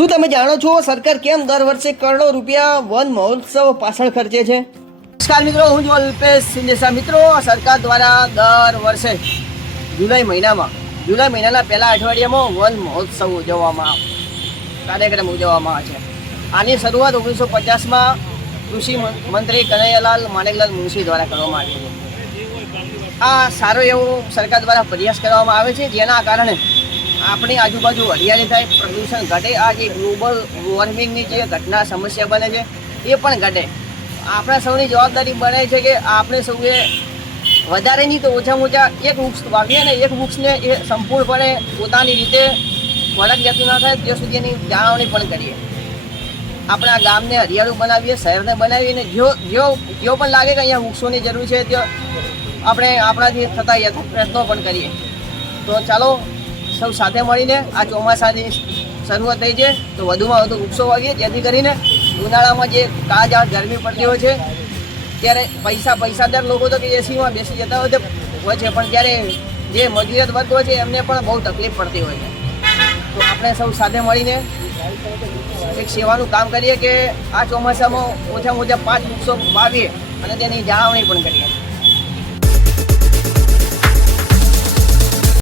શું તમે જાણો છો સરકાર કેમ દર વર્ષે કરોડો રૂપિયા વન મહોત્સવ પાછળ ખર્ચે છે? નમસ્કાર મિત્રો, હું છું અલ્પેશ સિંદેસા. મિત્રો, સરકાર દ્વારા દર વર્ષે જુલાઈ મહિનાના પહેલા અઠવાડિયામાં વન મહોત્સવ કાર્યક્રમ ઉજવવામાં આવે છે. આની શરૂઆત 1950માં કૃષિ મંત્રી કનૈયાલાલ માણેકલાલ મુનશી દ્વારા કરવામાં આવી છે. આ સારો એવો સરકાર દ્વારા પ્રયાસ કરવામાં આવે છે, જેના કારણે આપણી આજુબાજુ હરિયાળી થાય, પ્રદૂષણ ઘટે, આ જે ગ્લોબલ વોર્મિંગની જે ઘટના સમસ્યા બને છે એ પણ ઘટે. આપણા સૌની જવાબદારી બને છે કે આપણે સૌએ વધારે નહીં તો ઓછામાં ઓછા એક વૃક્ષ વાવીએ અને એક વૃક્ષને એ સંપૂર્ણપણે પોતાની રીતે વળગ જતું ના થાય ત્યાં સુધી એની જાળવણી પણ કરીએ. આપણા ગામને હરિયાળું બનાવીએ, શહેરને બનાવીને જો પણ લાગે કે અહીંયા વૃક્ષોની જરૂર છે ત્યાં આપણે આપણાથી થતા પ્રયત્નો પણ કરીએ. તો ચાલો સૌ સાથે મળીને આ ચોમાસાની શરૂઆત થઈ છે તો વધુમાં વધુ વૃક્ષો વાવીએ, જેથી કરીને ઉનાળામાં જે કાળઝાળ ગરમી પડતી હોય છે ત્યારે પૈસાદાર લોકો તો કે એસીમાં બેસી જતા હોય છે, પણ જ્યારે જે મજૂરિયાત વર્ગ હોય છે એમને પણ બહુ તકલીફ પડતી હોય છે. તો આપણે સૌ સાથે મળીને એક સેવાનું કામ કરીએ કે આ ચોમાસામાં ઓછામાં ઓછા 5 વૃક્ષો વાવીએ અને તેની જાળવણી પણ કરીએ.